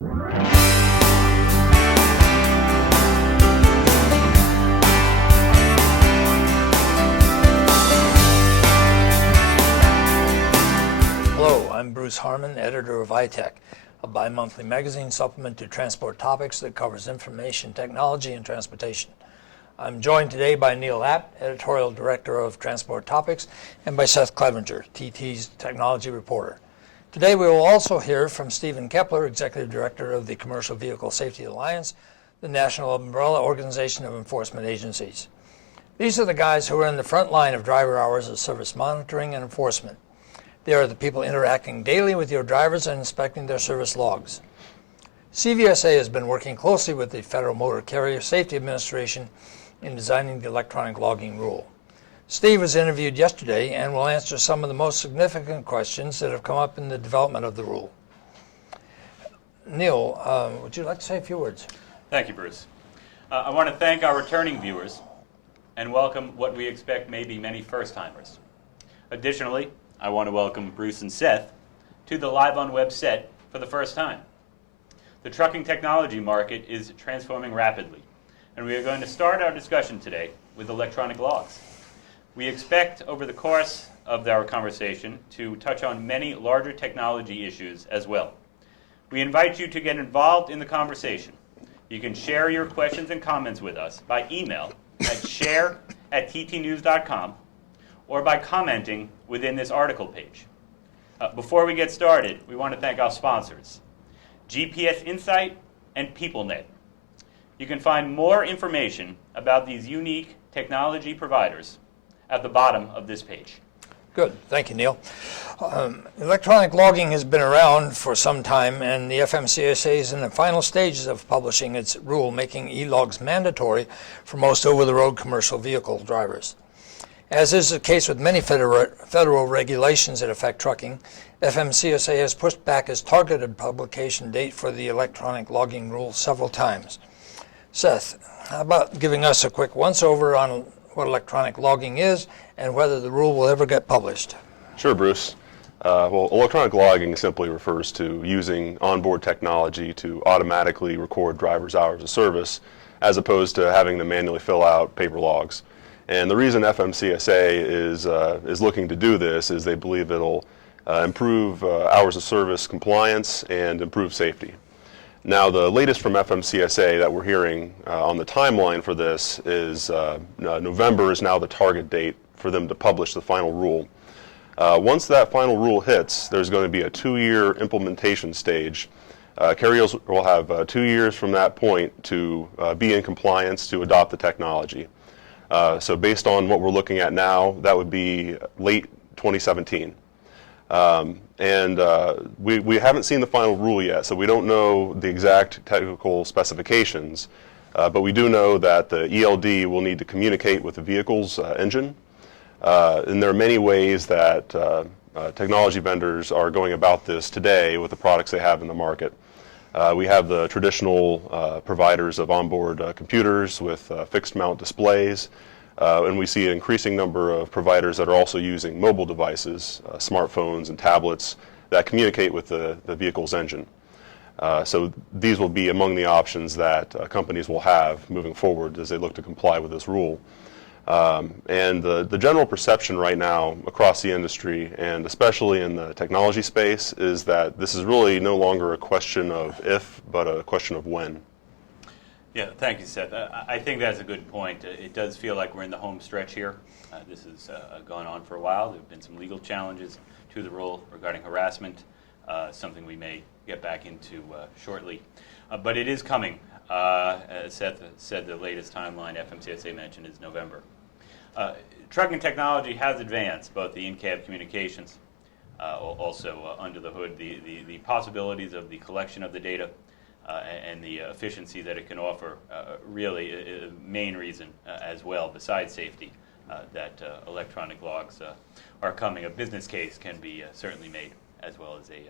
Hello, I'm Bruce Harmon, editor of iTech, a bi-monthly magazine supplement to Transport Topics that covers information technology and transportation. I'm joined today by Neil Apt, editorial director of Transport Topics, and by Seth Clevenger, TT's technology reporter. Today we will also hear from Stephen Keppler, executive director of the Commercial Vehicle Safety Alliance, the national umbrella organization of enforcement agencies. These are the guys who are in the front line of driver hours of service monitoring and enforcement. They are the people interacting daily with your drivers and inspecting their service logs. CVSA has been working closely with the Federal Motor Carrier Safety Administration in designing the electronic logging rule. Steve was interviewed yesterday and will answer some of the most significant questions that have come up in the development of the rule. Neil, would you like to say a few words? Thank you, Bruce. I want to thank our returning viewers and welcome what we expect may be many first-timers. Additionally, I want to welcome Bruce and Seth to the LiveOnWeb set for the first time. The trucking technology market is transforming rapidly, and we are going to start our discussion today with electronic logs. We expect over the course of our conversation to touch on many larger technology issues as well. We invite you to get involved in the conversation. You can share your questions and comments with us by email at share@ttnews.com or by commenting within this article page. Before we get started, we want to thank our sponsors, GPS Insight and PeopleNet. You can find more information about these unique technology providers at the bottom of this page. Good. Thank you, Neil. Electronic logging has been around for some time, and the FMCSA is in the final stages of publishing its rule making e-logs mandatory for most over-the-road commercial vehicle drivers. As is the case with many federal regulations that affect trucking, FMCSA has pushed back its targeted publication date for the electronic logging rule several times. Seth, how about giving us a quick once-over on what electronic logging is and whether the rule will ever get published? Sure, Bruce. Well, electronic logging simply refers to using onboard technology to automatically record drivers' hours of service as opposed to having them manually fill out paper logs. And the reason FMCSA is looking to do this is they believe it'll improve hours of service compliance and improve safety. Now, the latest from FMCSA that we're hearing on the timeline for this is November is now the target date for them to publish the final rule. Once that final rule hits, there's going to be a 2-year implementation stage. Carriers will have 2 years from that point to be in compliance to adopt the technology. So based on what we're looking at now, that would be late 2017. We haven't seen the final rule yet, so we don't know the exact technical specifications, but we do know that the ELD will need to communicate with the vehicle's engine. And there are many ways that technology vendors are going about this today with the products they have in the market. We have the traditional providers of onboard computers with fixed mount displays, and we see an increasing number of providers that are also using mobile devices, smartphones and tablets that communicate with the vehicle's engine. So these will be among the options that companies will have moving forward as they look to comply with this rule. And the general perception right now across the industry, and especially in the technology space, is that this is really no longer a question of if, but a question of when. Yeah, thank you, Seth. I think that's a good point. It does feel like we're in the home stretch here. This has gone on for a while. There have been some legal challenges to the rule regarding harassment, something we may get back into shortly. But it is coming. As Seth said, the latest timeline FMCSA mentioned is November. Trucking technology has advanced, both the in-cab communications, also under the hood, the possibilities of the collection of the data and the efficiency that it can offer, really a main reason as well, besides safety, that electronic logs are coming. A business case can be certainly made, as well as a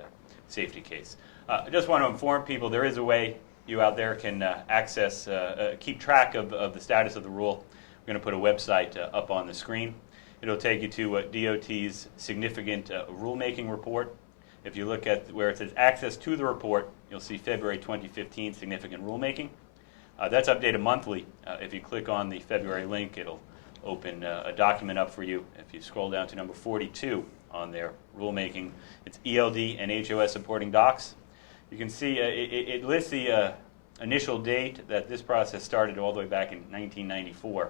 safety case. I just want to inform people there is a way you out there can access, keep track of the status of the rule. We're going to put a website up on the screen. It'll take you to DOT's significant rulemaking report. If you look at where it says access to the report, you'll see February 2015 significant rulemaking. That's updated monthly. If you click on the February link, it'll open a document up for you. If you scroll down to number 42 on their rulemaking, it's ELD and HOS supporting docs. You can see it lists the initial date that this process started all the way back in 1994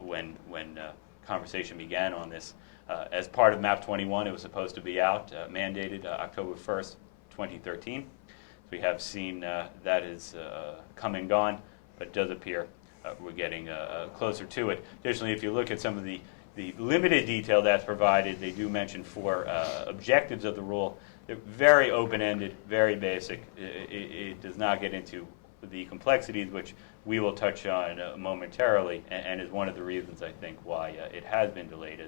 when conversation began on this. As part of MAP 21, it was supposed to be out, mandated October 1st, 2013. We have seen that is come and gone, but it does appear we're getting closer to it. Additionally, if you look at some of the limited detail that's provided, they do mention 4 objectives of the rule. They're very open-ended, very basic. It does not get into the complexities, which we will touch on momentarily, and is one of the reasons, I think, why it has been delayed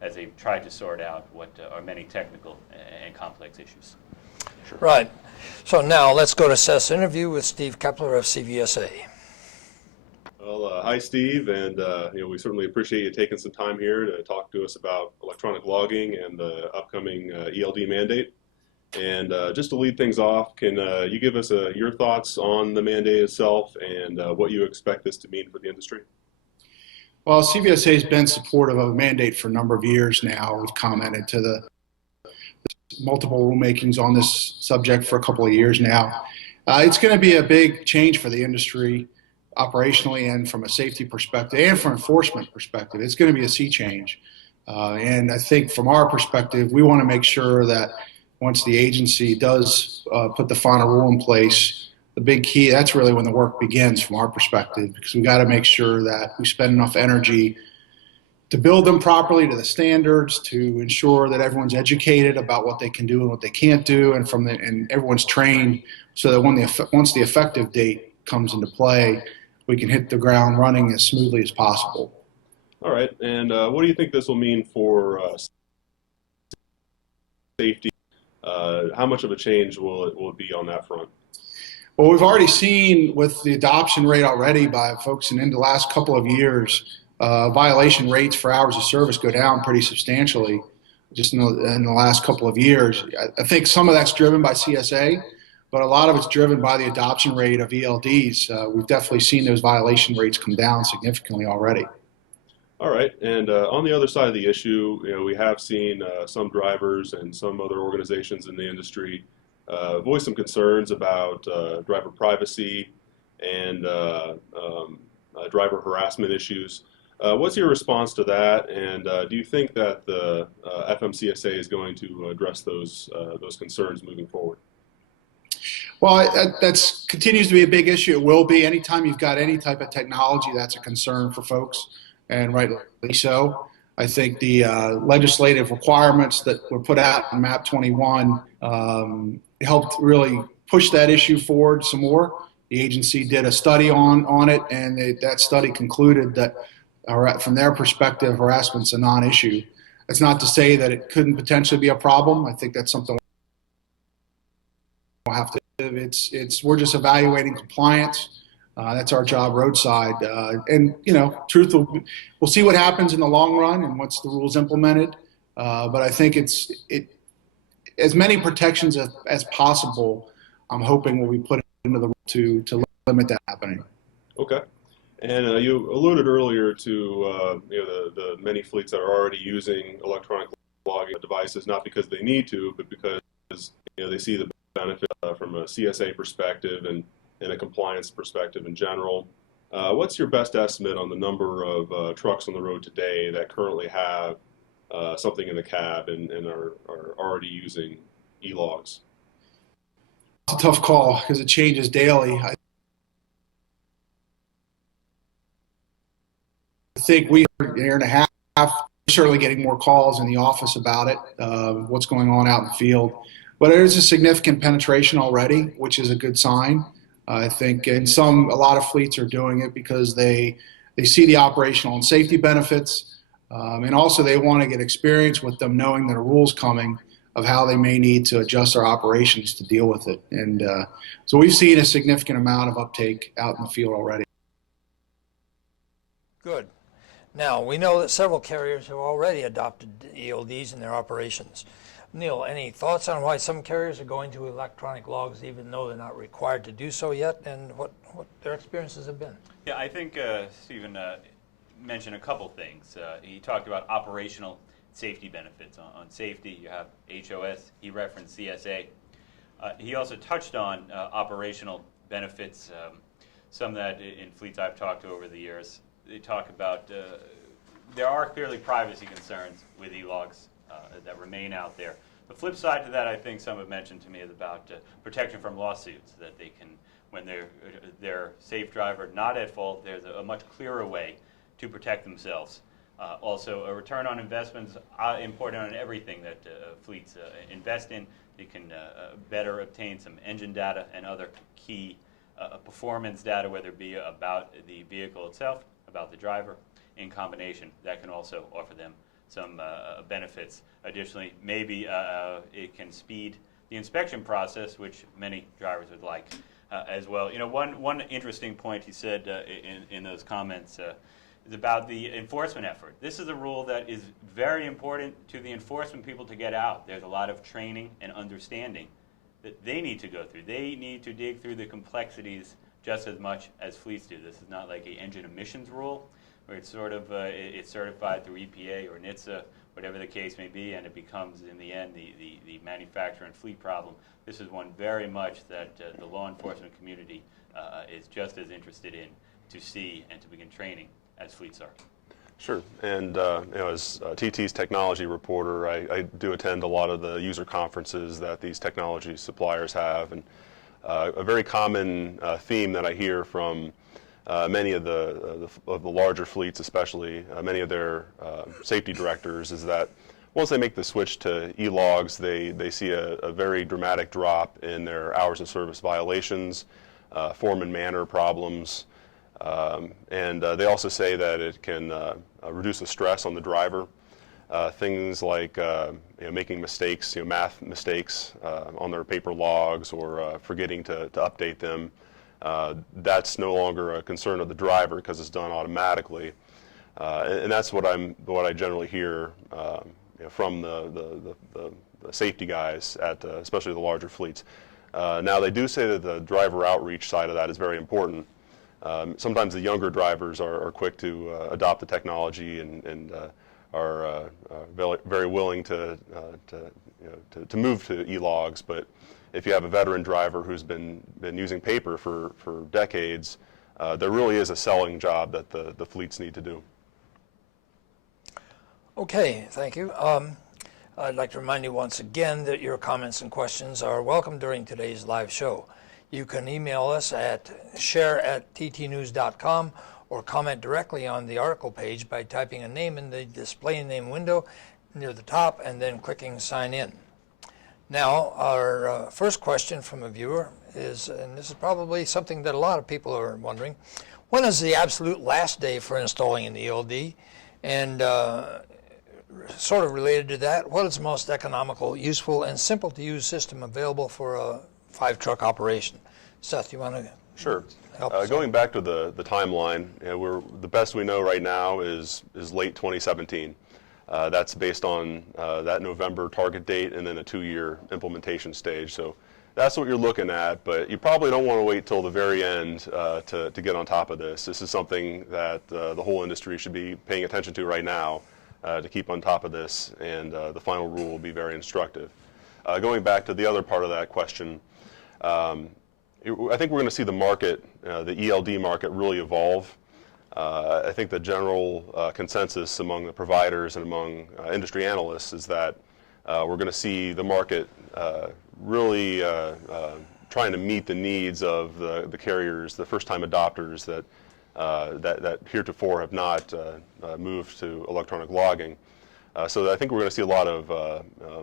as they try to sort out what are many technical and complex issues. Sure. Right. So now let's go to Seth's interview with Steve Keppler of CVSA. Well, hi, Steve, and we certainly appreciate you taking some time here to talk to us about electronic logging and the upcoming ELD mandate. And just to lead things off, can you give us your thoughts on the mandate itself and what you expect this to mean for the industry? Well, CVSA has been supportive of a mandate for a number of years now. We've commented to the multiple rulemakings on this subject for a couple of years now. It's going to be a big change for the industry operationally and from a safety perspective and from enforcement perspective. It's going to be a sea change. And I think from our perspective, we want to make sure that once the agency does put the final rule in place, the big key, that's really when the work begins from our perspective, because we got to make sure that we spend enough energy to build them properly to the standards, to ensure that everyone's educated about what they can do and what they can't do, and everyone's trained so that once the effective date comes into play, we can hit the ground running as smoothly as possible. All right, and what do you think this will mean for safety? How much of a change will it be on that front? Well, we've already seen with the adoption rate already by folks in the last couple of years, violation rates for hours of service go down pretty substantially just in the last couple of years. I think some of that's driven by CSA, but a lot of it's driven by the adoption rate of ELDs. We've definitely seen those violation rates come down significantly already. All right, and on the other side of the issue, we have seen some drivers and some other organizations in the industry voice some concerns about driver privacy and driver harassment issues. What's your response to that, and do you think that the FMCSA is going to address those concerns moving forward? Well, that continues to be a big issue. It will be. Anytime you've got any type of technology, that's a concern for folks, and rightly so. I think the legislative requirements that were put out in MAP 21 helped really push that issue forward some more. The agency did a study on it, and that study concluded that from their perspective, harassment's a non-issue. That's not to say that it couldn't potentially be a problem. I think that's something we'll have to. We're just evaluating compliance. That's our job roadside. And, we'll see what happens in the long run and once the rule's implemented. But I think it's as many protections as possible, I'm hoping will be put into the rule to limit that happening. Okay. And you alluded earlier to the many fleets that are already using electronic logging devices, not because they need to, but because they see the benefit from a CSA perspective and a compliance perspective in general. What's your best estimate on the number of trucks on the road today that currently have something in the cab and are already using e-logs? It's a tough call because it changes daily. I think we are a year and a half, certainly getting more calls in the office about it, what's going on out in the field. But there is a significant penetration already, which is a good sign. I think a lot of fleets are doing it because they see the operational and safety benefits, and also they want to get experience with them knowing that a rule's coming of how they may need to adjust their operations to deal with it. And so we've seen a significant amount of uptake out in the field already. Good. Now, we know that several carriers have already adopted ELDs in their operations. Neil, any thoughts on why some carriers are going to electronic logs even though they're not required to do so yet, and what their experiences have been? Yeah, I think Stephen mentioned a couple things. He talked about operational safety benefits. On safety, you have HOS. He referenced CSA. He also touched on operational benefits, some that in fleets I've talked to over the years. They talk about there are clearly privacy concerns with e-logs that remain out there. The flip side to that, I think some have mentioned to me, is about protection from lawsuits, that they can, when they're safe driver not at fault, there's a much clearer way to protect themselves. Also, a return on investments important on everything that fleets invest in. You can better obtain some engine data and other key performance data, whether it be about the vehicle itself, about the driver, in combination. That can also offer them some benefits. Additionally, maybe it can speed the inspection process, which many drivers would like as well. You know, one interesting point he said in those comments is about the enforcement effort. This is a rule that is very important to the enforcement people to get out. There's a lot of training and understanding that they need to go through. They need to dig through the complexities just as much as fleets do. This is not like an engine emissions rule where it's sort of it's certified through EPA or NHTSA, whatever the case may be, and it becomes in the end the manufacturer and fleet problem. This is one very much that the law enforcement community is just as interested in to see and to begin training as fleets are. Sure, and you know, as TT's technology reporter, I do attend a lot of the user conferences that these technology suppliers have, and a very common theme that I hear from many of the larger fleets, especially many of their safety directors, is that once they make the switch to e-logs, they see a very dramatic drop in their hours of service violations, form and manner problems. And they also say that it can reduce the stress on the driver. Things like you know, making mistakes, you know, math mistakes on their paper logs, or forgetting to update them. That's no longer a concern of the driver because it's done automatically. And that's what I generally hear you know, from the safety guys at especially the larger fleets. Now they do say that the driver outreach side of that is very important. Sometimes the younger drivers are quick to adopt the technology and are very willing to move to e-logs. But if you have a veteran driver who's been using paper for decades, there really is a selling job that the fleets need to do. Okay, thank you. I'd like to remind you once again that your comments and questions are welcome during today's live show. You can email us at share@ttnews.com or comment directly on the article page by typing a name in the display name window near the top and then clicking sign in. Now, our first question from a viewer is, and this is probably something that a lot of people are wondering, when is the absolute last day for installing an ELD? And sort of related to that, what is the most economical, useful, and simple to use system available for a 5-truck operation? Seth, you want to Sure. help us? Going back to the timeline, you know, the best we know right now is late 2017. That's based on that November target date and then a 2-year implementation stage. So that's what you're looking at, but you probably don't want to wait till the very end to get on top of this. This is something that the whole industry should be paying attention to right now to keep on top of this, and the final rule will be very instructive. Going back to the other part of that question, I think we're going to see the market, the ELD market, really evolve. I think the general consensus among the providers and among industry analysts is that we're going to see the market really trying to meet the needs of the carriers, the first-time adopters that heretofore have not moved to electronic logging. So I think we're going to see a lot of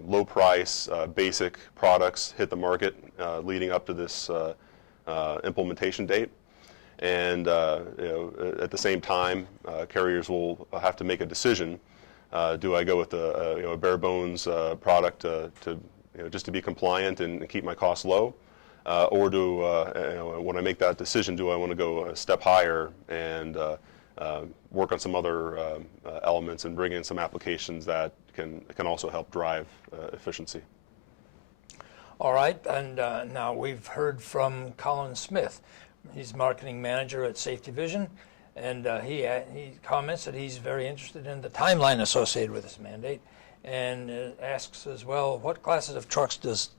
low-price, basic products hit the market leading up to this implementation date. And you know, at the same time, carriers will have to make a decision. Do I go with a bare bones product to just to be compliant and keep my costs low, or do when I make that decision, do I want to go a step higher and work on some other elements and bring in some applications that can also help drive efficiency. All right, and now we've heard from Colin Smith. He's marketing manager at Safety Vision, and he comments that he's very interested in the timeline associated with this mandate, and asks as well, what classes of trucks does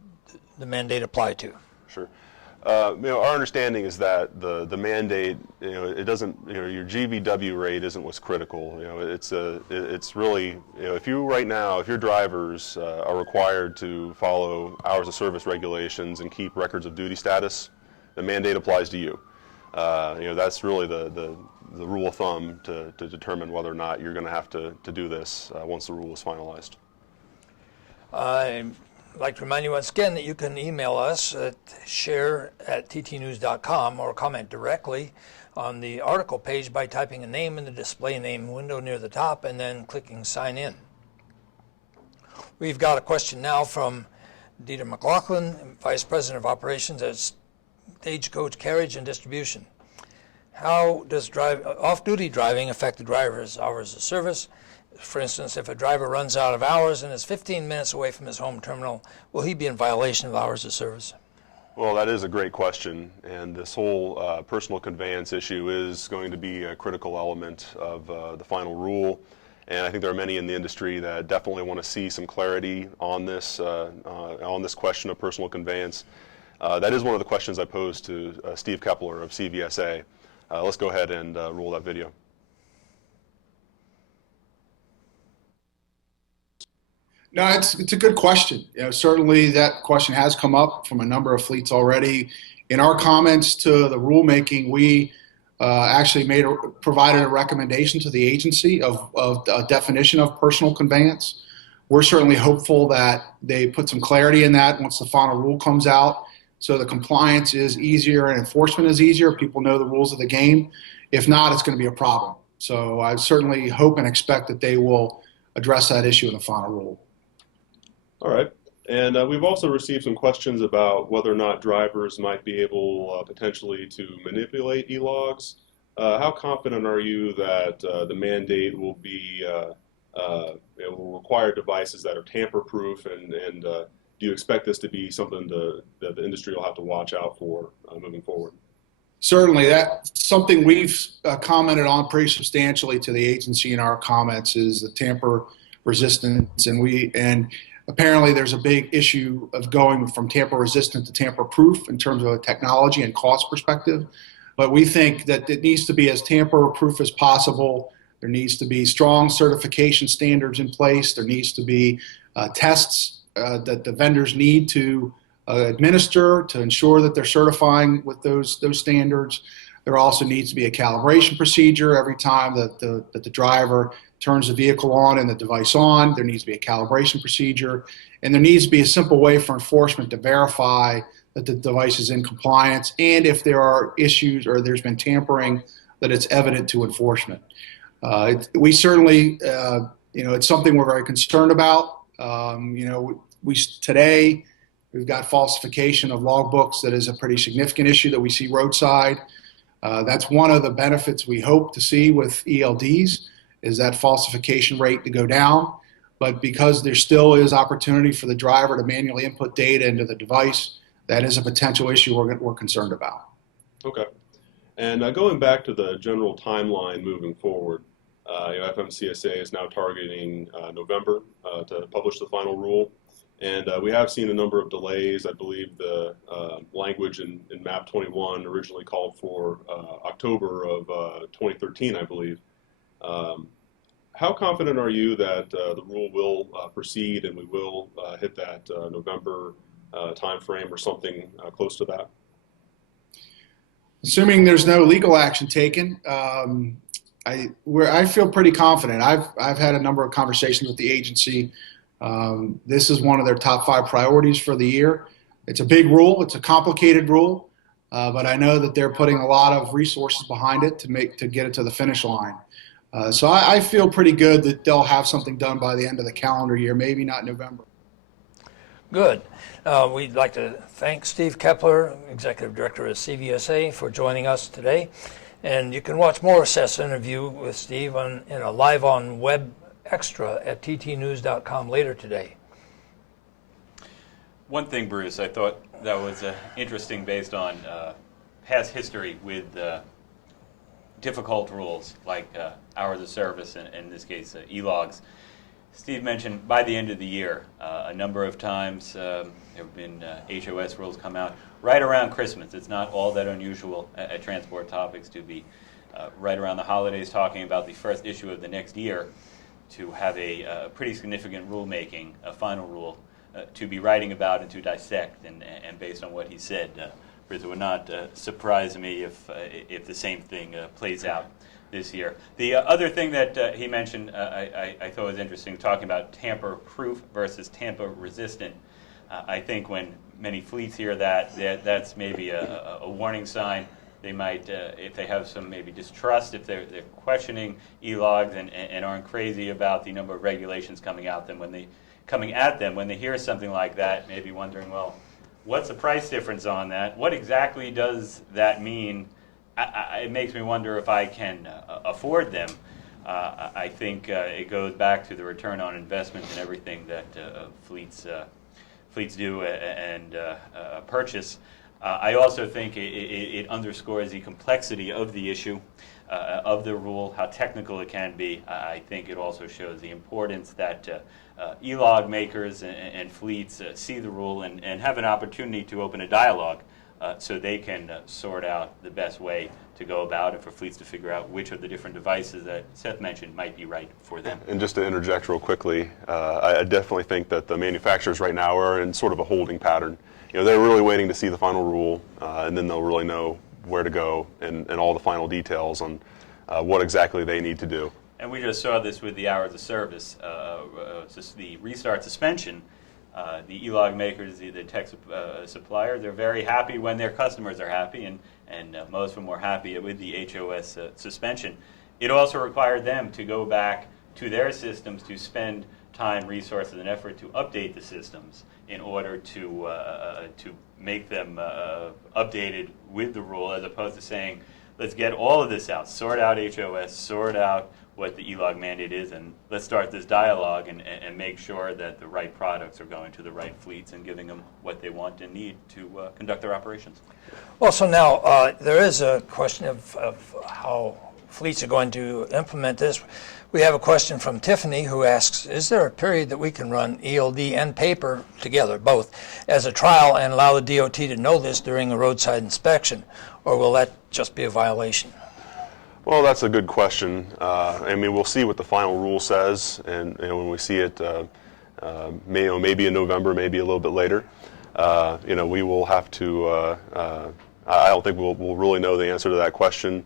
the mandate apply to? Sure. Our understanding is that the mandate, it doesn't, your GVW rate isn't what's critical. It's really, if your drivers are required to follow hours of service regulations and keep records of duty status, the mandate applies to you. That's really the rule of thumb to determine whether or not you're going to have to do this once the rule is finalized. I'd like to remind you once again that you can email us at share@ttnews.com or comment directly on the article page by typing a name in the display name window near the top and then clicking sign in. We've got a question now from Dieter McLaughlin, Vice President of Operations at Stagecoach Carriage and Distribution. How does off-duty driving affect the driver's hours of service? For instance, if a driver runs out of hours and is 15 minutes away from his home terminal, will he be in violation of hours of service? Well, that is a great question, and this whole personal conveyance issue is going to be a critical element of the final rule, and I think there are many in the industry that definitely want to see some clarity on this question of personal conveyance. That is one of the questions I posed to Steve Keppler of CVSA. Let's go ahead and roll that video. No, it's a good question. Certainly that question has come up from a number of fleets already. In our comments to the rulemaking, we actually provided a recommendation to the agency of a definition of personal conveyance. We're certainly hopeful that they put some clarity in that once the final rule comes out, so the compliance is easier and enforcement is easier. People know the rules of the game. If not, it's going to be a problem. So I certainly hope and expect that they will address that issue in the final rule. All right. And we've also received some questions about whether or not drivers might be able potentially to manipulate e-logs. How confident are you that the mandate will be will require devices that are tamper-proof, and do you expect this to be something that the industry will have to watch out for moving forward? Certainly, that's something we've commented on pretty substantially to the agency in our comments, is the tamper resistance, and apparently there's a big issue of going from tamper resistant to tamper proof in terms of a technology and cost perspective. But we think that it needs to be as tamper proof as possible. There needs to be strong certification standards in place. There needs to be tests that the vendors need to administer to ensure that they're certifying with those standards. There also needs to be a calibration procedure every time that the driver turns the vehicle on and the device on. There needs to be a calibration procedure, and there needs to be a simple way for enforcement to verify that the device is in compliance, and if there are issues or there's been tampering, that it's evident to enforcement. We certainly, it's something we're very concerned about. Today we've got falsification of logbooks that is a pretty significant issue that we see roadside. That's one of the benefits we hope to see with ELDs, is that falsification rate to go down. But because there still is opportunity for the driver to manually input data into the device, that is a potential issue we're concerned about. Okay. And going back to the general timeline moving forward, FMCSA is now targeting November to publish the final rule. And we have seen a number of delays. I believe the language in MAP 21 originally called for October of 2013, I believe. How confident are you that the rule will proceed and we will hit that November time frame or something close to that? Assuming there's no legal action taken, I feel pretty confident. I've had a number of conversations with the agency. This is one of their top 5 priorities for the year. It's a big rule. It's a complicated rule, but I know that they're putting a lot of resources behind it to get it to the finish line. So I feel pretty good that they'll have something done by the end of the calendar year, maybe not November. Good. We'd like to thank Steve Keppler, Executive Director of CVSA, for joining us today. And you can watch more Assess interview with Steve in a LiveOnWeb extra at ttnews.com later today. One thing, Bruce, I thought that was interesting based on past history with difficult rules like hours of service, and in this case, E-logs. Steve mentioned by the end of the year, a number of times there have been HOS rules come out right around Christmas. It's not all that unusual at Transport Topics to be right around the holidays talking about the first issue of the next year to have a pretty significant rulemaking, a final rule, to be writing about and to dissect. And based on what he said, it would not surprise me if the same thing plays out this year. The other thing that he mentioned I thought was interesting, talking about tamper-proof versus tamper-resistant. I think when many fleets hear that's maybe a warning sign. They might, if they have some maybe distrust, if they're questioning E-logs and aren't crazy about the number of regulations coming at them when they hear something like that, maybe wondering, well, what's the price difference on that? What exactly does that mean? It makes me wonder if I can afford them. I think it goes back to the return on investment and everything that fleets do and purchase. I also think it underscores the complexity of the issue, of the rule, how technical it can be. I think it also shows the importance that E-log makers and fleets see the rule and have an opportunity to open a dialogue so they can sort out the best way to go about it for fleets to figure out which of the different devices that Seth mentioned might be right for them. And just to interject real quickly, I definitely think that the manufacturers right now are in sort of a holding pattern. They're really waiting to see the final rule, and then they'll really know where to go and all the final details on what exactly they need to do. And we just saw this with the hours of service, the restart suspension. The E-log makers, the tech supplier, they're very happy when their customers are happy, and most of them were happy with the HOS suspension. It also required them to go back to their systems to spend time, resources, and effort to update the systems in order to make them updated with the rule, as opposed to saying, let's get all of this out, sort out HOS, sort out what the E-log mandate is, and let's start this dialogue and make sure that the right products are going to the right fleets and giving them what they want and need to conduct their operations. Well, so now there is a question of how fleets are going to implement this. We have a question from Tiffany who asks, is there a period that we can run ELD and paper together, both, as a trial and allow the DOT to know this during a roadside inspection, or will that just be a violation? Well, that's a good question. I mean, we'll see what the final rule says, and when we see it, maybe in November, maybe a little bit later, we will have to. I don't think we'll really know the answer to that question,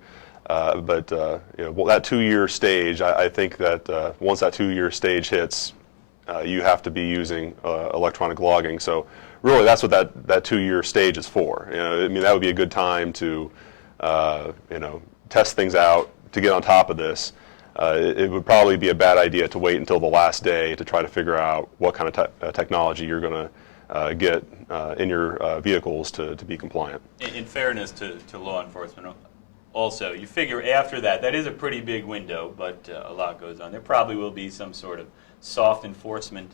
but that 2-year stage, I think that once that 2-year stage hits, you have to be using electronic logging. So really, that's what that 2-year stage is for. I mean, that would be a good time to, test things out, to get on top of this. It would probably be a bad idea to wait until the last day to try to figure out what kind of technology you're going to get in your vehicles to be compliant. In fairness to law enforcement, also, you figure after that is a pretty big window, but a lot goes on. There probably will be some sort of soft enforcement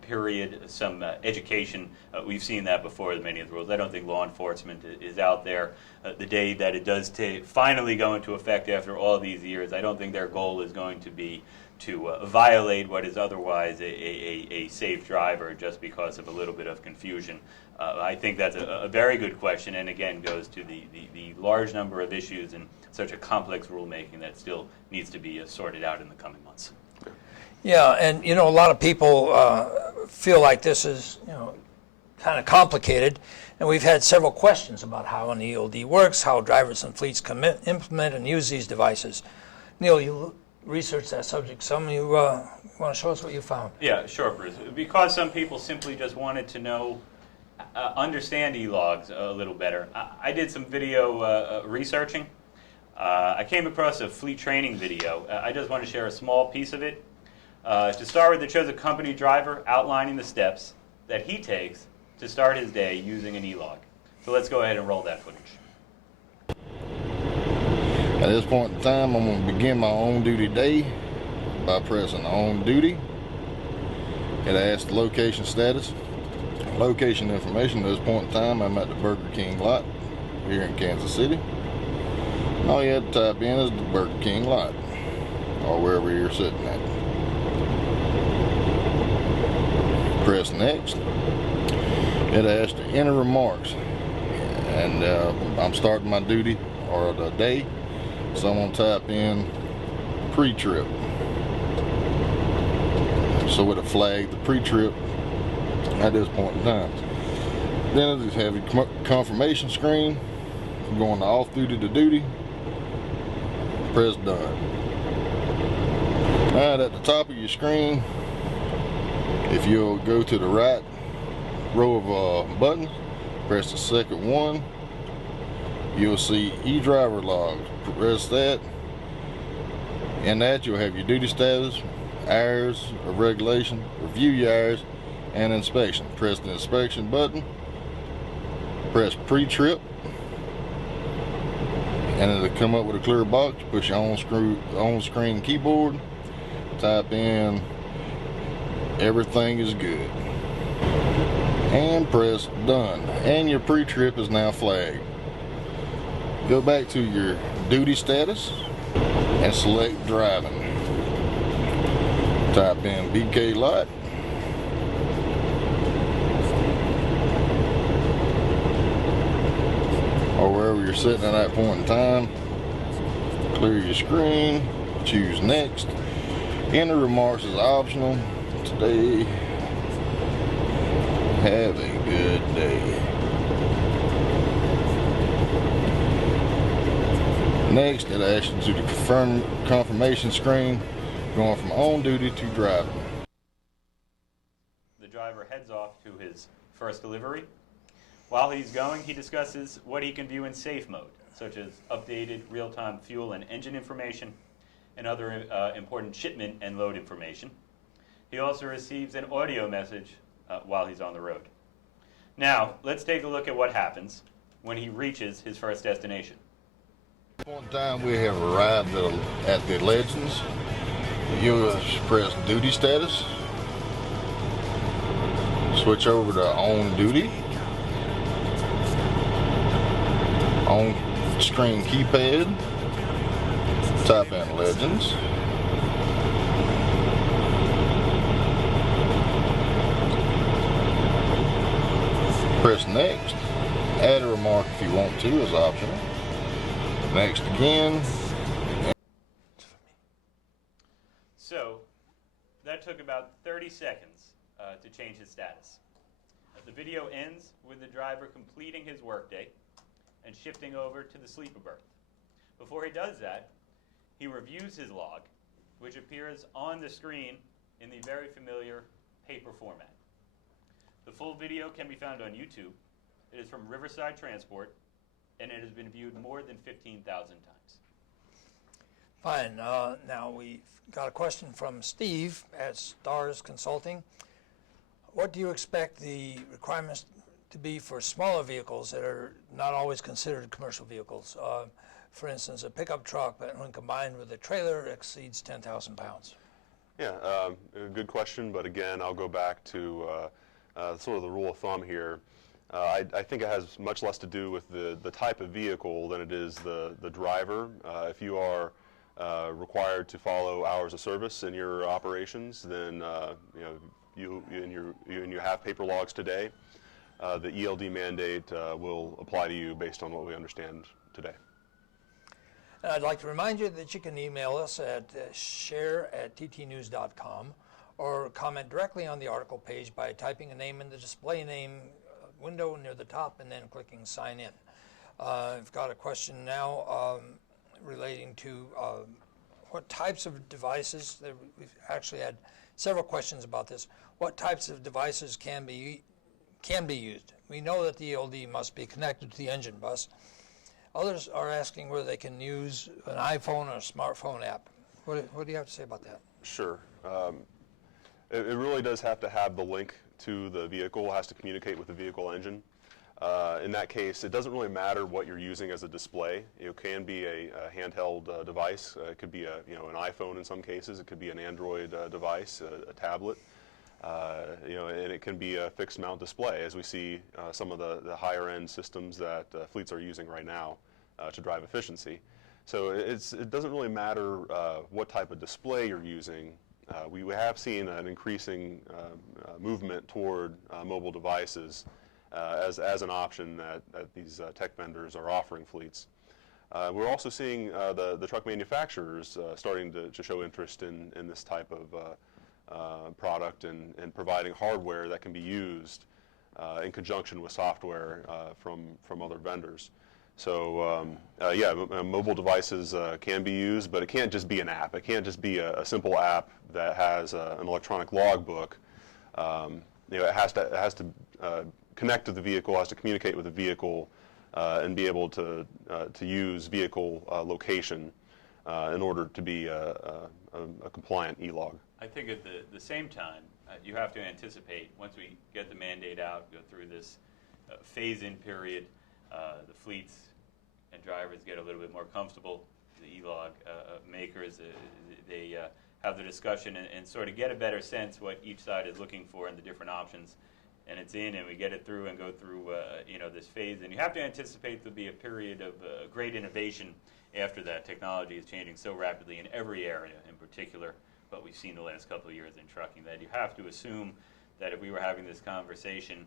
period, some education. We've seen that before with many of the rules. I don't think law enforcement is out there the day that it does finally go into effect after all these years. I don't think their goal is going to be to violate what is otherwise a safe driver just because of a little bit of confusion. I think that's a very good question, and again goes to the large number of issues and such a complex rulemaking that still needs to be sorted out in the coming months. Yeah, and a lot of people feel like this is kind of complicated, and we've had several questions about how an ELD works, how drivers and fleets can implement and use these devices. Neil, you researched that subject some. You want to show us what you found? Yeah, sure, Bruce. Because some people simply just wanted to know, understand E-logs a little better. I did some video researching. I came across a fleet training video. I just want to share a small piece of it. To start with, it shows a company driver outlining the steps that he takes to start his day using an E-log. So let's go ahead and roll that footage. At this point in time, I'm going to begin my on-duty day by pressing on duty. It asks the location status. Location information. At this point in time, I'm at the Burger King lot here in Kansas City. All you have to type in is the Burger King lot, or wherever you're sitting at. Press next. It asks to enter remarks, and I'm starting my duty or the day, so I'm going to type in pre-trip. So it'll flag the pre-trip at this point in time. Then it'll have your confirmation screen. I'm going to off duty to duty. Press done. Alright, at the top of your screen, if you'll go to the right row of buttons, press the second one, you'll see e-driver log. Press that. In that, you'll have your duty status, hours of regulation, review your hours, and inspection. Press the inspection button, press pre-trip, and it'll come up with a clear box. Push your on-screen keyboard, type in everything is good, and press done. And your pre-trip is now flagged. Go back to your duty status and select driving. Type in BK lot. Or wherever you're sitting at that point in time. Clear your screen, choose next. Enter remarks is optional. Today, have a good day. Next, it asks you to confirm confirmation screen, going from on duty to driving. The driver heads off to his first delivery. While he's going, he discusses what he can view in safe mode, such as updated real-time fuel and engine information and other important shipment and load information. He also receives an audio message while he's on the road. Now, let's take a look at what happens when he reaches his first destination. At this point in time, we have arrived at the Legends. You'll press duty status, switch over to on duty, on screen keypad, type in Legends, press next. Add a remark if you want to is optional. Next again. So that took about 30 seconds to change his status. The video ends with the driver completing his workday and shifting over to the sleeper berth. Before he does that, he reviews his log, which appears on the screen in the very familiar paper format. The full video can be found on YouTube. It is from Riverside Transport, and it has been viewed more than 15,000 times. Fine. Now we've got a question from Steve at Stars Consulting. What do you expect the requirements to be for smaller vehicles that are not always considered commercial vehicles? For instance, a pickup truck, but when combined with a trailer, exceeds 10,000 pounds. Yeah, a good question, but again, I'll go back to sort of the rule of thumb here. I think it has much less to do with the type of vehicle than it is the driver. If you are required to follow hours of service in your operations, then you have paper logs today, the ELD mandate will apply to you based on what we understand today. And I'd like to remind you that you can email us at share@ttnews.com or comment directly on the article page by typing a name in the display name window near the top and then clicking sign in. I've got a question now relating to what types of devices, we've actually had several questions about this, what types of devices can be used. We know that the ELD must be connected to the engine bus. Others are asking whether they can use an iPhone or a smartphone app. What do you have to say about that? Sure. It really does have to have the link to the vehicle, it has to communicate with the vehicle engine. In that case, it doesn't really matter what you're using as a display. It can be a handheld device. It could be an iPhone in some cases. It could be an Android device, a tablet. And it can be a fixed mount display, as we see some of the higher end systems that fleets are using right now to drive efficiency. So it doesn't really matter what type of display you're using. We have seen an increasing movement toward mobile devices as an option that these tech vendors are offering fleets. We're also seeing the truck manufacturers starting to show interest in this type of product and providing hardware that can be used in conjunction with software from other vendors. So mobile devices can be used, but it can't just be an app. It can't just be a simple app that has an electronic logbook. It has to connect to the vehicle, has to communicate with the vehicle, and be able to use vehicle location in order to be a compliant e-log. I think at the same time, you have to anticipate, once we get the mandate out, go through this phase-in period, the fleets and drivers get a little bit more comfortable. The e-log makers, they have the discussion and sort of get a better sense what each side is looking for and the different options. And it's in, and we get it through and go through this phase. And you have to anticipate there'll be a period of great innovation after that. Technology is changing so rapidly in every area, in particular what we've seen the last couple of years in trucking, that you have to assume that if we were having this conversation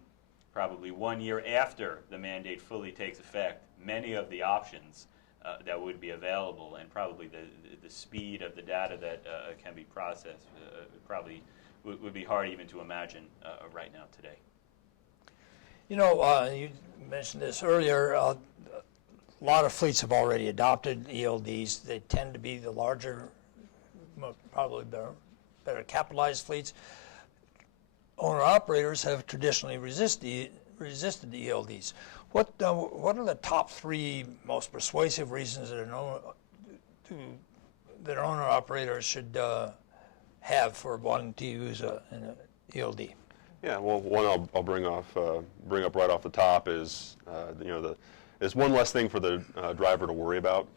probably 1 year after the mandate fully takes effect, many of the options that would be available and probably the speed of the data that can be processed probably would be hard even to imagine right now today. You mentioned this earlier. A lot of fleets have already adopted ELDs. They tend to be the larger, probably better capitalized fleets. Owner-operators have traditionally resisted the ELDs. What are the top three most persuasive reasons that owner-operators should have for wanting to use an ELD? Yeah, well, one I'll bring up right off the top is there's one less thing for the driver to worry about.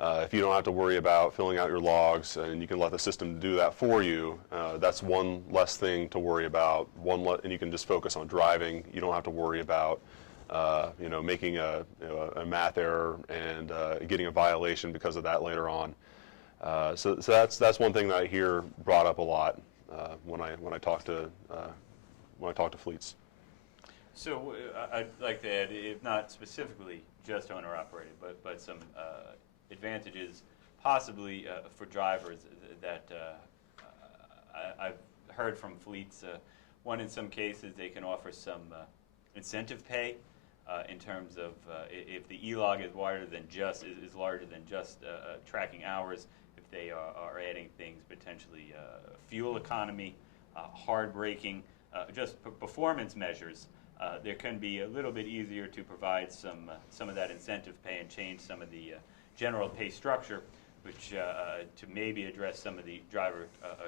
If you don't have to worry about filling out your logs and you can let the system do that for you, that's one less thing to worry about. And you can just focus on driving. You don't have to worry about making a math error and getting a violation because of that later on. So that's one thing that I hear brought up a lot when I talk to fleets. So I'd like to add, if not specifically just owner-operated, but some advantages possibly for drivers that I've heard from fleets. One, in some cases, they can offer some incentive pay in terms of if the e-log is larger than just tracking hours. If they are adding things potentially fuel economy, hard braking, just performance measures. There can be a little bit easier to provide some of that incentive pay and change some of the general pay structure, which to maybe address some of the driver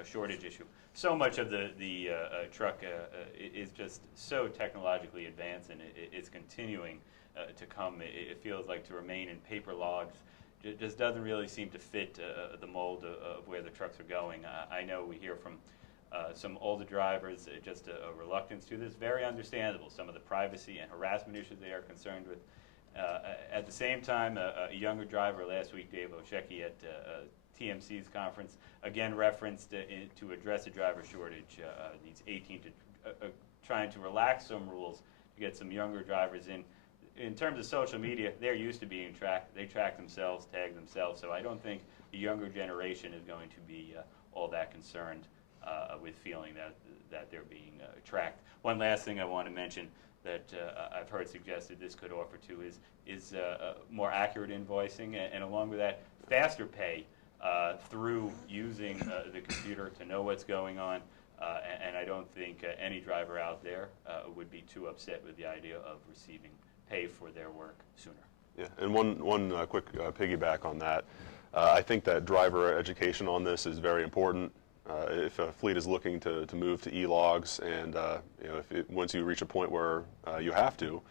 shortage issue. So much of the truck is just so technologically advanced, and it's continuing to come. It feels like to remain in paper logs just doesn't really seem to fit the mold of where the trucks are going. I know we hear from some older drivers just a reluctance to this. Very understandable, some of the privacy and harassment issues they are concerned with. At the same time, a younger driver last week, Dave Osheki at TMC's conference, again referenced to address a driver shortage, these 18 to trying to relax some rules to get some younger drivers in. In terms of social media, they're used to being tracked. They track themselves, tag themselves. So I don't think the younger generation is going to be all that concerned with feeling that they're being tracked. One last thing I want to mention that I've heard suggested this could offer to is more accurate invoicing, and along with that, faster pay through using the computer to know what's going on. And I don't think any driver out there would be too upset with the idea of receiving pay for their work sooner. Yeah, and one quick piggyback on that. I think that driver education on this is very important. If a fleet is looking to move to e-logs, and once you reach a point where you have to,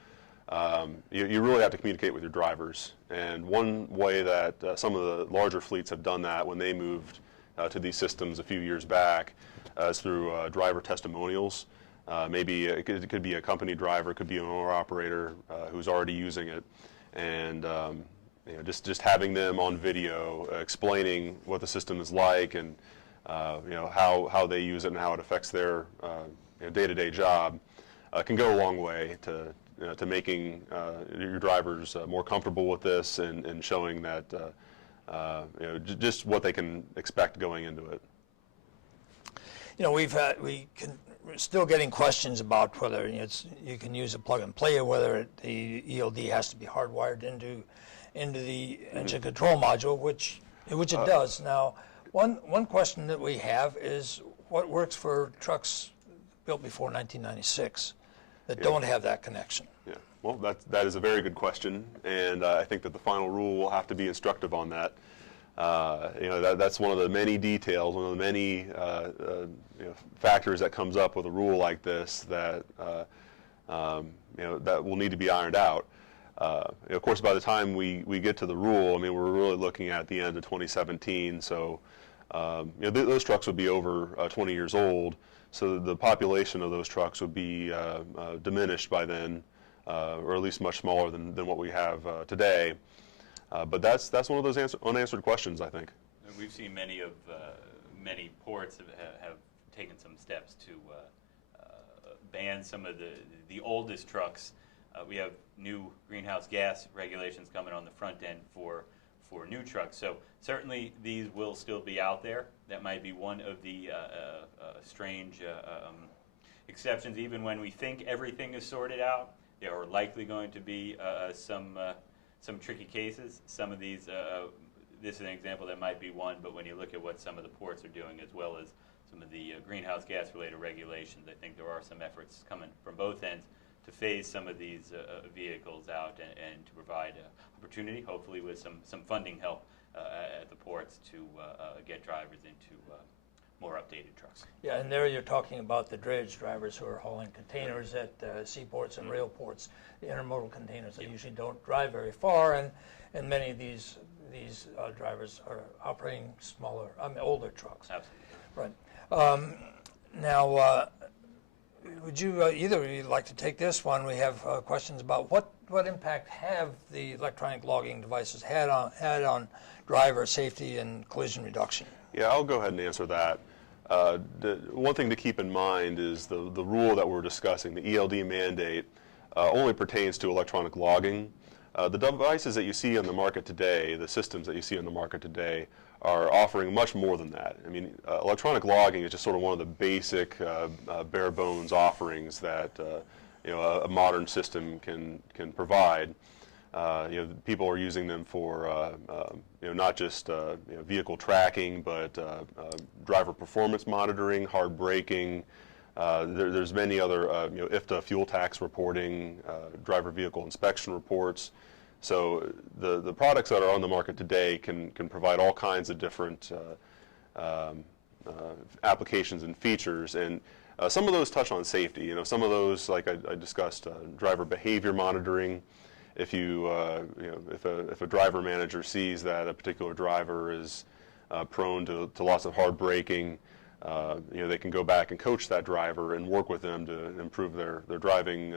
You really have to communicate with your drivers. And one way that some of the larger fleets have done that when they moved to these systems a few years back is through driver testimonials. Maybe it could be a company driver, it could be an owner operator who's already using it, and just having them on video explaining what the system is like and how they use it and how it affects their day-to-day job can go a long way to making your drivers more comfortable with this and showing that just what they can expect going into it. We're still getting questions about whether you can use a plug and play or whether the ELD has to be hardwired into the engine control module, which it does. Now, one question that we have is what works for trucks built before 1996 that don't have that connection? Yeah, well, that is a very good question, and I think that the final rule will have to be instructive on that. That's one of the many details, one of the many factors that comes up with a rule like this that that will need to be ironed out. Of course, by the time we get to the rule, we're really looking at the end of 2017. So, those trucks would be over 20 years old. So the population of those trucks would be diminished by then, or at least much smaller than what we have today. But that's one of those unanswered questions, I think. We've seen many ports have taken some steps to ban some of the oldest trucks. We have new greenhouse gas regulations coming on the front end for new trucks. So certainly these will still be out there. That might be one of the strange exceptions. Even when we think everything is sorted out, there are likely going to be some tricky cases. Some of these, this is an example that might be one, but when you look at what some of the ports are doing, as well as some of the greenhouse gas related regulations, I think there are some efforts coming from both ends to phase some of these vehicles out and to provide opportunity, hopefully with some funding help at the ports to get drivers into more updated trucks. Yeah, and there you're talking about the dredge drivers who are hauling containers at seaports and rail ports, the intermodal containers that usually don't drive very far, and many of these drivers are operating older trucks. Absolutely. Right. Now, would you either of you like to take this one? We have questions about what impact have the electronic logging devices had on driver safety and collision reduction? Yeah, I'll go ahead and answer that. One thing to keep in mind is the rule that we're discussing, the ELD mandate, only pertains to electronic logging. The devices that you see on the market today, the systems that you see on the market today, are offering much more than that. Electronic logging is just sort of one of the basic bare bones offerings that a modern system can provide. People are using them for not just vehicle tracking, but driver performance monitoring, hard braking. There's many other IFTA fuel tax reporting, driver vehicle inspection reports. So the products that are on the market today can provide all kinds of different applications and features, and some of those touch on safety. Some of those, like I discussed, driver behavior monitoring. If if a driver manager sees that a particular driver is prone to lots of hard braking, they can go back and coach that driver and work with them to improve their driving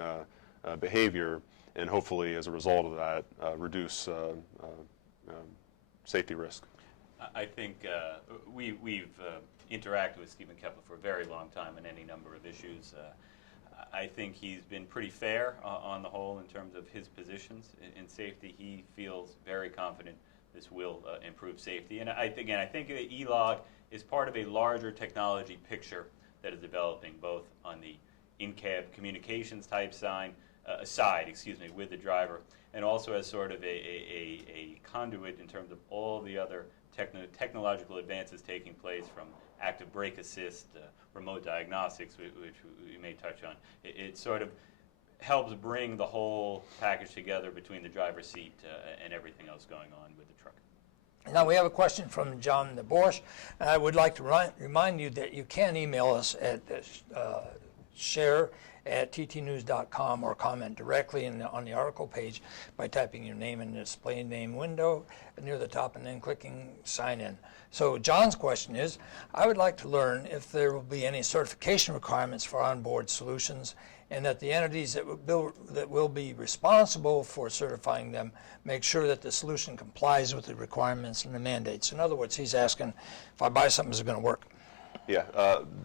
behavior, and hopefully, as a result of that, reduce safety risk. I think we've interacted with Stephen Keppler for a very long time on any number of issues. I think he's been pretty fair on the whole in terms of his positions in safety. He feels very confident this will improve safety. And I think the E-Log is part of a larger technology picture that is developing both on the in-cab communications type side, with the driver, and also as sort of a conduit in terms of all the other technological advances taking place, from active brake assist, remote diagnostics, which we may touch on. It sort of helps bring the whole package together between the driver's seat and everything else going on with the truck. Now we have a question from John DeBorsch. I would like to remind you that you can email us at share at ttnews.com or comment directly on the article page by typing your name in the display name window near the top and then clicking sign in. So John's question is, I would like to learn if there will be any certification requirements for onboard solutions, and that the entities that will be responsible for certifying them make sure that the solution complies with the requirements and the mandates. In other words, he's asking, if I buy something, is it going to work? Yeah,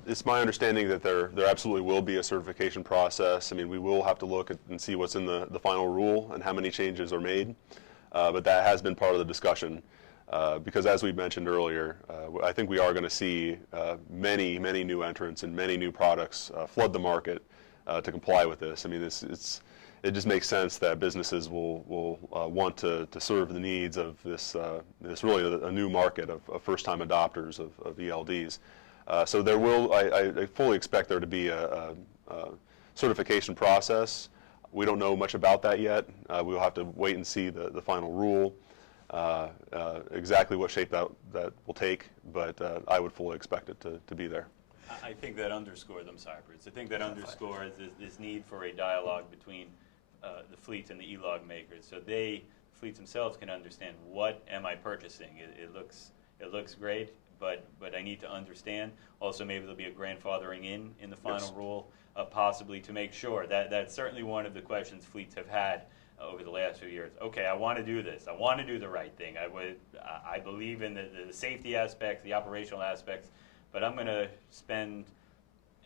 it's my understanding that there absolutely will be a certification process. I mean, we will have to look at and see what's in the final rule and how many changes are made, but that has been part of the discussion. Because as we mentioned earlier, I think we are going to see many new entrants and many new products flood the market to comply with this. I mean, it just makes sense that businesses will want to serve the needs of this really a new market of first-time adopters of ELDs. So there will, I fully expect there to be a certification process. We don't know much about that yet. We will have to wait and see the final rule. Exactly what shape that will take, but I would fully expect it to be there. I think that underscores, I'm sorry, Bruce, I think that underscores this need for a dialogue between the fleets and the e-log makers, so fleets themselves can understand, what am I purchasing? It looks great, but I need to understand. Also, maybe there'll be a grandfathering in the final rule, possibly to make sure. That's certainly one of the questions fleets have had over the last few years. Okay, I want to do this. I want to do the right thing. I believe in the safety aspects, the operational aspects, but I'm going to spend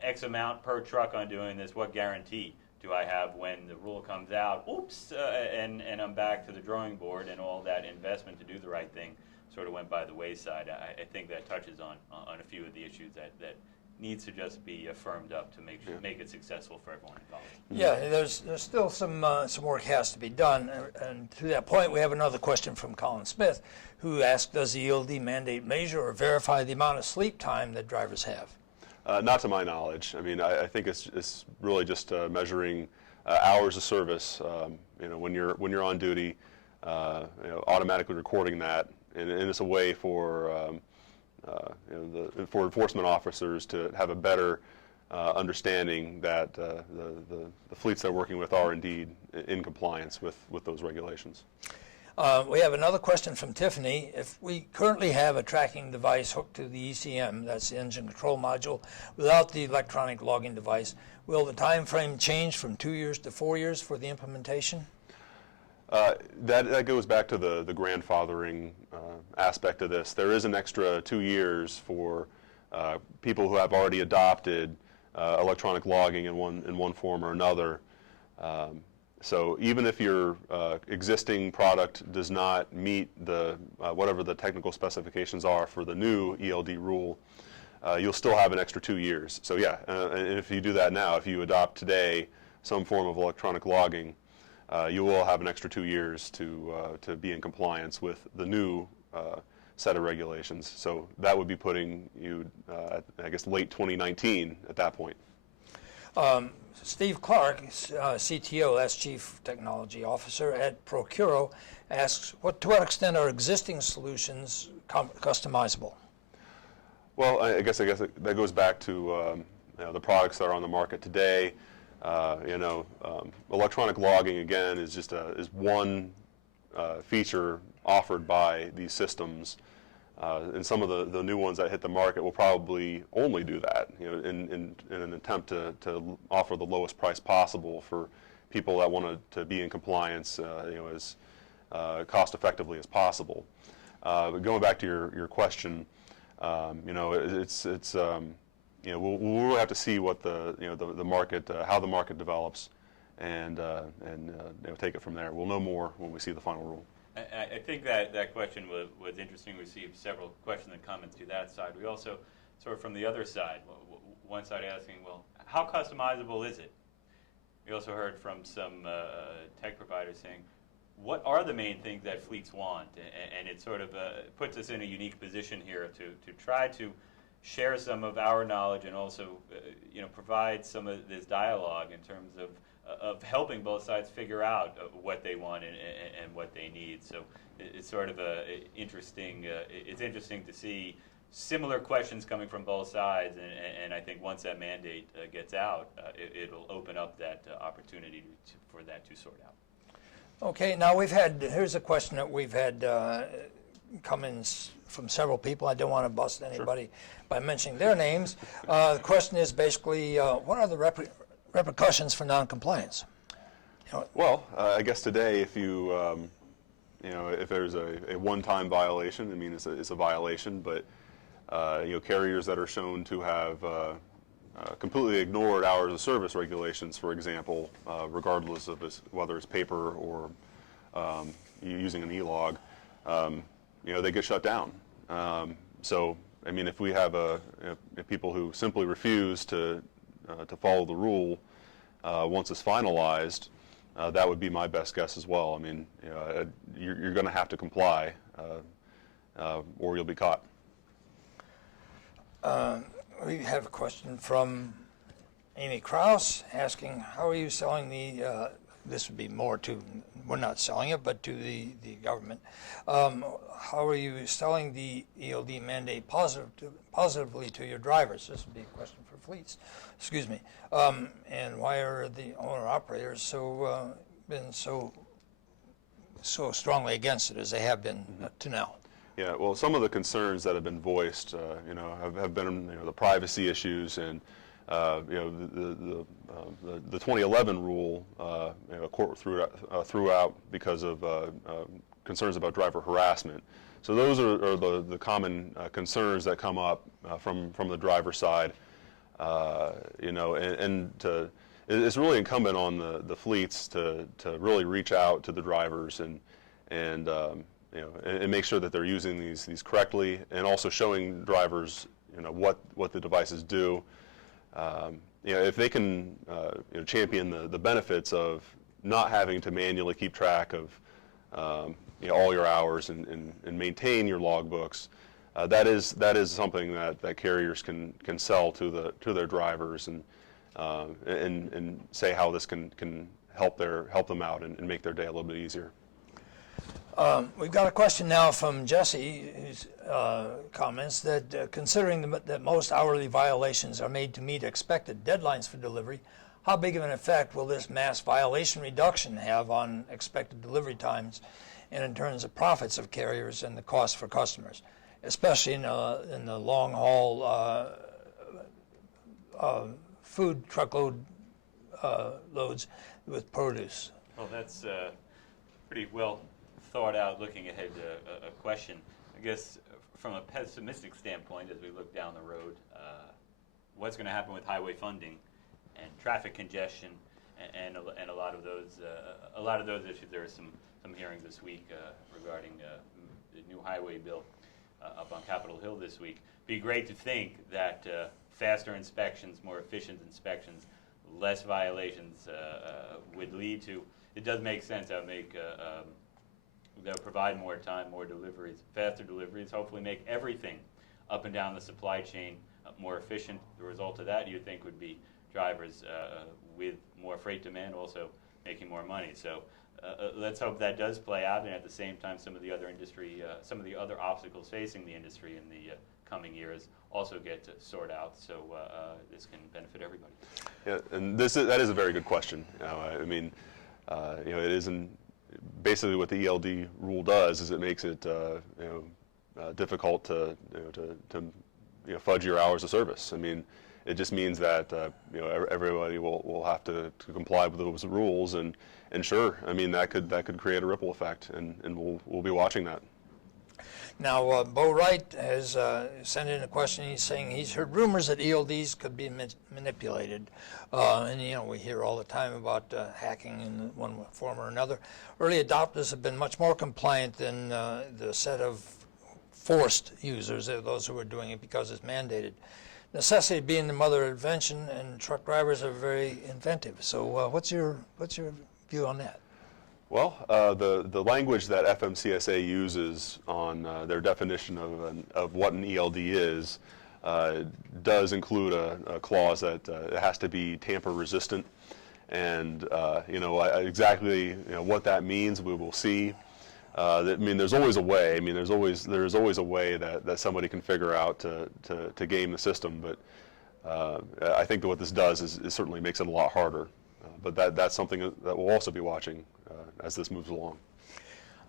X amount per truck on doing this. What guarantee do I have when the rule comes out? Oops, and I'm back to the drawing board, and all that investment to do the right thing sort of went by the wayside. I think that touches on a few of the issues that needs to just be firmed up to make it successful for everyone involved. Yeah, there's still some work has to be done, and to that point, we have another question from Colin Smith, who asked, does the ELD mandate measure or verify the amount of sleep time that drivers have? Not to my knowledge. I mean, I think it's really just measuring hours of service. When you're on duty, automatically recording that, and it's a way for for enforcement officers to have a better understanding that the fleets they're working with are indeed in compliance with those regulations. We have another question from Tiffany. If we currently have a tracking device hooked to the ECM, that's the engine control module, without the electronic logging device, will the time frame change from 2 years to 4 years for the implementation? That goes back to the grandfathering aspect of this. There is an extra 2 years for people who have already adopted electronic logging in one form or another. So even if your existing product does not meet whatever the technical specifications are for the new ELD rule, you'll still have an extra 2 years. So yeah, and if you do that now, if you adopt today some form of electronic logging, you will have an extra 2 years to be in compliance with the new set of regulations. So that would be putting you, I guess, late 2019 at that point. Steve Clark, CTO, that's Chief Technology Officer at Procuro, asks, to what extent are existing solutions customizable? Well, I guess that goes back to the products that are on the market today. Electronic logging again is just is one feature offered by these systems, and some of the new ones that hit the market will probably only do that, in an attempt to offer the lowest price possible for people that want to be in compliance, as cost effectively as possible. But going back to your question, we'll really have to see what the market, how the market develops, and take it from there. We'll know more when we see the final rule. I think that question was interesting. We received several questions and comments to that side. We also, sort of from the other side, one side asking, well, how customizable is it? We also heard from some tech providers saying, what are the main things that fleets want? And it sort of puts us in a unique position here to try to share some of our knowledge and also provide some of this dialogue in terms of helping both sides figure out what they want and what they need. So it's sort of interesting. It's interesting to see similar questions coming from both sides, and I think once that mandate gets out, it'll open up that opportunity for that to sort out. Okay, now here's a question that we've had come in from several people. I don't want to bust anybody by mentioning their names. The question is basically, what are the repercussions for non-compliance? Well, I guess today, if you, if there's a one-time violation, I mean, it's a violation, but, carriers that are shown to have completely ignored hours of service regulations, for example, regardless of whether it's paper or using an e-log, they get shut down. So, I mean, if we have people who simply refuse to follow the rule once it's finalized, that would be my best guess as well. I mean, you're going to have to comply, or you'll be caught. We have a question from Amy Krause asking, how are you selling this would be more to, we're not selling it, but to the government. How are you selling the ELD mandate positively to your drivers? This would be a question for fleets. Excuse me. And why are the owner-operators been so strongly against it as they have been to now? Yeah, well, some of the concerns that have been voiced, have been the privacy issues and the 2011 rule, court threw out because of concerns about driver harassment. So those are the common concerns that come up from the driver side. It's really incumbent on the fleets to really reach out to the drivers and make sure that they're using these correctly, and also showing drivers what the devices do. If they can champion the benefits of not having to manually keep track of all your hours and maintain your logbooks, that is something that carriers can sell to their drivers and say how this can help them out and make their day a little bit easier. We've got a question now from Jesse, whose comments that considering that most hourly violations are made to meet expected deadlines for delivery, how big of an effect will this mass violation reduction have on expected delivery times and in terms of profits of carriers and the cost for customers, especially in the long haul food truckload loads with produce? Well, that's pretty well thought out, looking ahead, a question. I guess from a pessimistic standpoint, as we look down the road, what's going to happen with highway funding and traffic congestion and a lot of those issues. There are some hearings this week regarding the new highway bill up on Capitol Hill this week. Be great to think that faster inspections, more efficient inspections, less violations would lead to. It does make sense. That would provide more time, more deliveries, faster deliveries, hopefully make everything up and down the supply chain more efficient. The result of that, you'd think, would be drivers with more freight demand also making more money. So let's hope that does play out, and at the same time, some of the other obstacles facing the industry in the coming years also get to sort out, so this can benefit everybody. Yeah, and that is a very good question. It isn't. Basically, what the ELD rule does is it makes it difficult to fudge your hours of service. I mean, it just means that everybody will have to comply with those rules, and sure, I mean that could create a ripple effect, and we'll be watching that. Now, Bo Wright has sent in a question. He's saying he's heard rumors that ELDs could be manipulated. And, we hear all the time about hacking in one form or another. Early adopters have been much more compliant than the set of forced users, those who are doing it because it's mandated. Necessity being the mother of invention, and truck drivers are very inventive. So what's your view on that? Well, the language that FMCSA uses on their definition of what an ELD is does include a clause that it has to be tamper resistant, and exactly what that means we will see. I mean, there's always a way. I mean, there's always a way that somebody can figure out to game the system. But I think that what this does is certainly makes it a lot harder. But that's something that we'll also be watching as this moves along.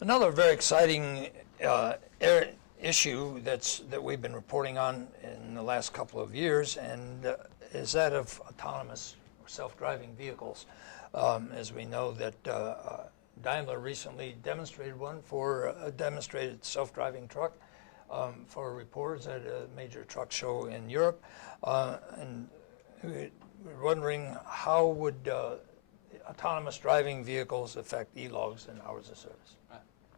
Another very exciting issue that we've been reporting on in the last couple of years, and is that of autonomous or self-driving vehicles. As we know that Daimler recently demonstrated one for a demonstrated self-driving truck for reporters at a major truck show in Europe, and we're wondering how would autonomous driving vehicles affect e-logs and hours of service.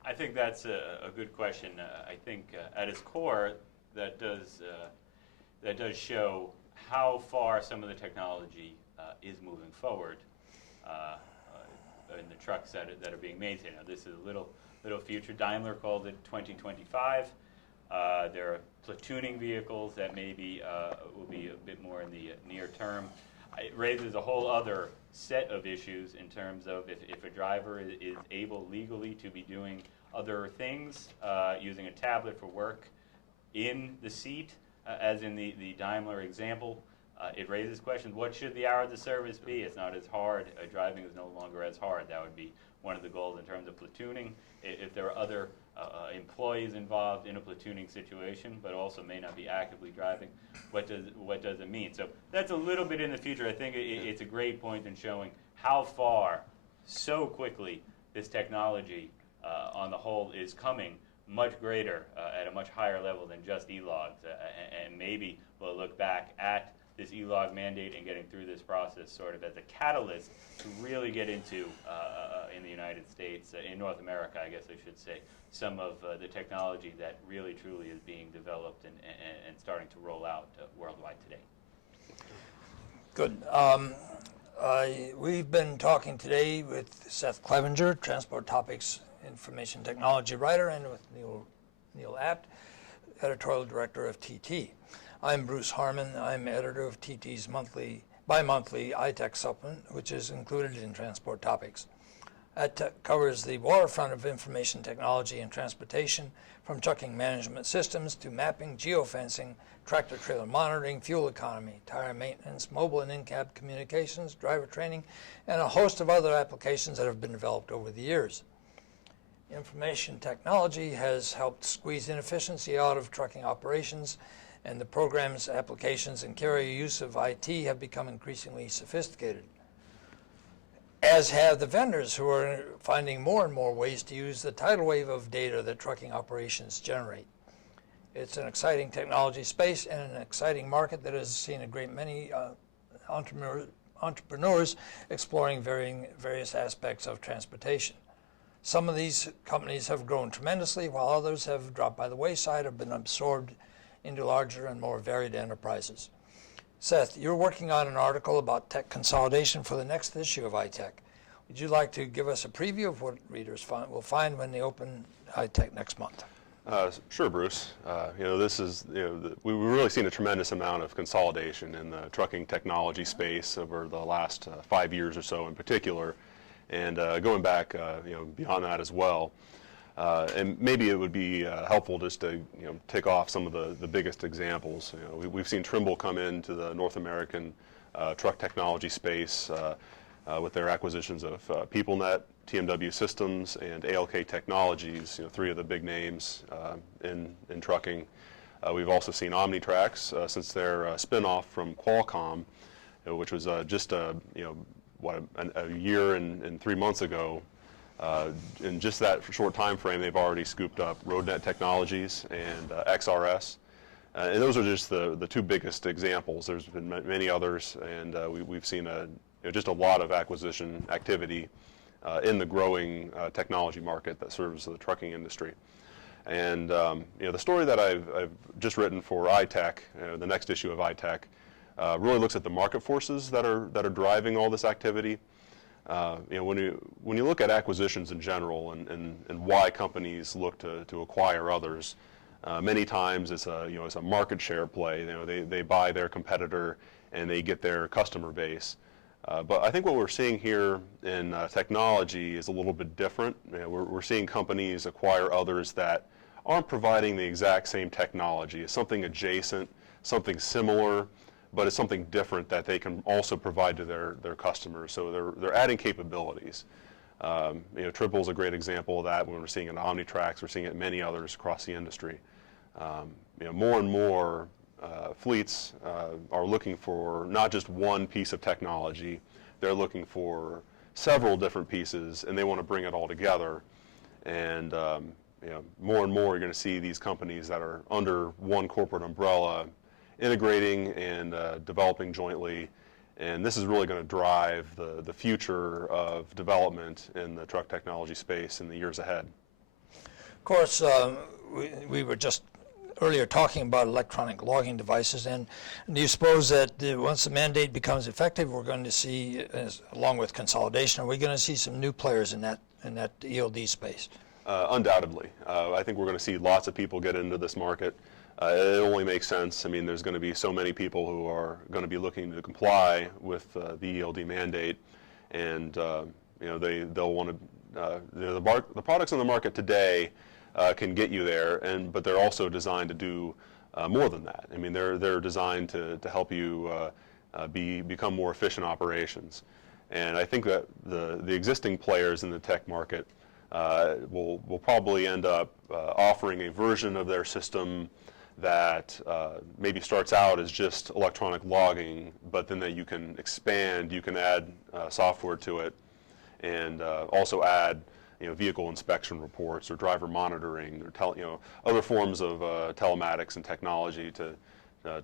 I think that's a good question. I think at its core, that does show how far some of the technology is moving forward in the trucks that are being made today. Now, this is a little future. Daimler called it 2025. There are platooning vehicles that maybe will be a bit more in the near term. It raises a whole other set of issues in terms of if a driver is able legally to be doing other things, using a tablet for work in the seat, as in the Daimler example. It raises questions. What should the hours of service be? It's not as hard. Driving is no longer as hard. That would be one of the goals in terms of platooning. If there are other employees involved in a platooning situation, but also may not be actively driving, what does it mean? So that's a little bit in the future. I think it's a great point in showing how far, so quickly, this technology on the whole is coming much greater at a much higher level than just e-logs. And maybe we'll look back at this e-log mandate and getting through this process sort of as a catalyst to really get into, in the United States, in North America, I guess I should say, some of the technology that really truly is being developed and starting to roll out worldwide today. Good. We've been talking today with Seth Clevenger, Transport Topics Information Technology writer, and with Neil Apt, Editorial Director of TT. I'm Bruce Harmon. I'm editor of TT's bi-monthly iTech supplement, which is included in Transport Topics. That covers the waterfront of information technology and transportation, from trucking management systems to mapping, geofencing, tractor-trailer monitoring, fuel economy, tire maintenance, mobile and in-cab communications, driver training, and a host of other applications that have been developed over the years. Information technology has helped squeeze inefficiency out of trucking operations, and the program's applications and carrier use of IT have become increasingly sophisticated, as have the vendors, who are finding more and more ways to use the tidal wave of data that trucking operations generate. It's an exciting technology space and an exciting market that has seen a great many entrepreneurs exploring various aspects of transportation. Some of these companies have grown tremendously, while others have dropped by the wayside or been absorbed into larger and more varied enterprises. Seth, you're working on an article about tech consolidation for the next issue of iTech. Would you like to give us a preview of what readers will find when they open iTech next month? Sure, Bruce. This is, we've really seen a tremendous amount of consolidation in the trucking technology space over the last 5 years or so in particular, and going back, beyond that as well. And maybe it would be helpful just to take off some of the biggest examples. We've seen Trimble come into the North American truck technology space with their acquisitions of PeopleNet, TMW Systems, and ALK Technologies. Three of the big names in trucking. We've also seen Omnitrax since their spinoff from Qualcomm, which was just a year and 3 months ago. In just that short time frame, they've already scooped up RoadNet Technologies and XRS. And those are just the two biggest examples. There's been many others, and we've seen just a lot of acquisition activity in the growing technology market that serves the trucking industry. And the story that I've just written for iTech, the next issue of iTech, really looks at the market forces that are driving all this activity. When you look at acquisitions in general and why companies look to acquire others, many times it's a market share play. They buy their competitor and they get their customer base. But I think what we're seeing here in technology is a little bit different. You know, we're seeing companies acquire others that aren't providing the exact same technology. It's something adjacent, something similar, but it's something different that they can also provide to their customers. So they're adding capabilities. You know, Triple is a great example of that. When we're seeing it in Omnitrax, we're seeing it in many others across the industry. You know, more and more fleets are looking for not just one piece of technology. They're looking for several different pieces, and they want to bring it all together. And you know, more and more you're going to see these companies that are under one corporate umbrella integrating and developing jointly. And this is really going to drive the future of development in the truck technology space in the years ahead. Of course, we were just earlier talking about electronic logging devices, and do you suppose that once the mandate becomes effective, we're going to see, along with consolidation, are we going to see some new players in that ELD space? Undoubtedly. I think we're going to see lots of people get into this market. It only makes sense. I mean, there's going to be so many people who are going to be looking to comply with the ELD mandate, and you know, they'll want to. The products on the market today can get you there, but they're also designed to do more than that. I mean, they're designed to help you become more efficient operations, and I think that the existing players in the tech market will probably end up offering a version of their system that maybe starts out as just electronic logging, but then that you can expand, you can add software to it, and also add, you know, vehicle inspection reports or driver monitoring or you know, other forms of telematics and technology to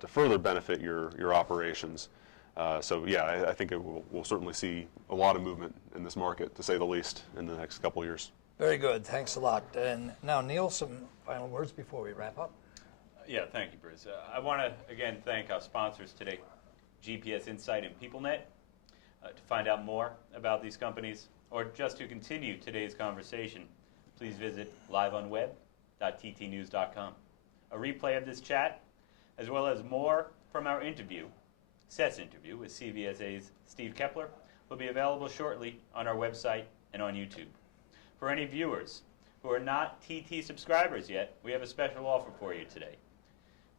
further benefit your operations. So yeah, I think we'll certainly see a lot of movement in this market, to say the least, in the next couple of years. Very good. Thanks a lot. And now, Neil, some final words before we wrap up. Yeah, thank you, Bruce. I want to, again, thank our sponsors today, GPS Insight and PeopleNet. To find out more about these companies, or just to continue today's conversation, please visit LiveOnWeb.ttnews.com. A replay of this chat, as well as more from our interview, Seth's interview with CVSA's Steve Keppler, will be available shortly on our website and on YouTube. For any viewers who are not TT subscribers yet, we have a special offer for you today.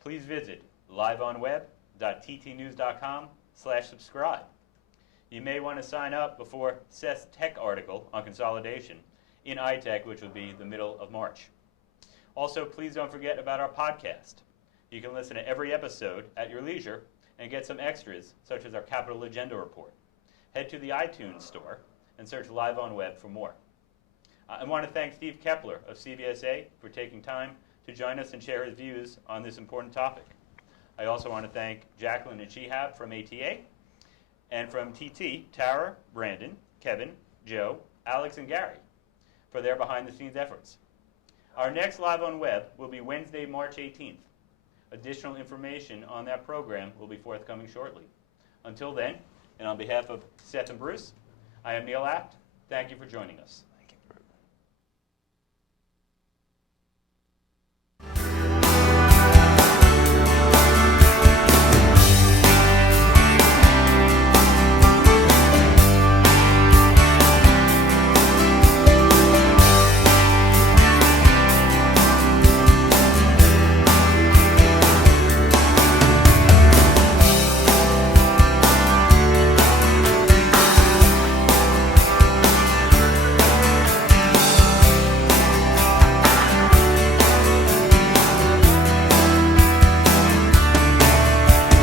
Please visit LiveOnWeb.ttnews.com/subscribe. You may want to sign up before Seth's tech article on consolidation in iTech, which will be the middle of March. Also, please don't forget about our podcast. You can listen to every episode at your leisure and get some extras, such as our Capital Agenda Report. Head to the iTunes store and search LiveOnWeb for more. I want to thank Steve Keppler of CVSA for taking time to join us and share his views on this important topic. I also want to thank Jacqueline and Shihab from ATA, and from TT, Tara, Brandon, Kevin, Joe, Alex, and Gary for their behind-the-scenes efforts. Our next Live on Web will be Wednesday, March 18th. Additional information on that program will be forthcoming shortly. Until then, and on behalf of Seth and Bruce, I am Neil Apt. Thank you for joining us.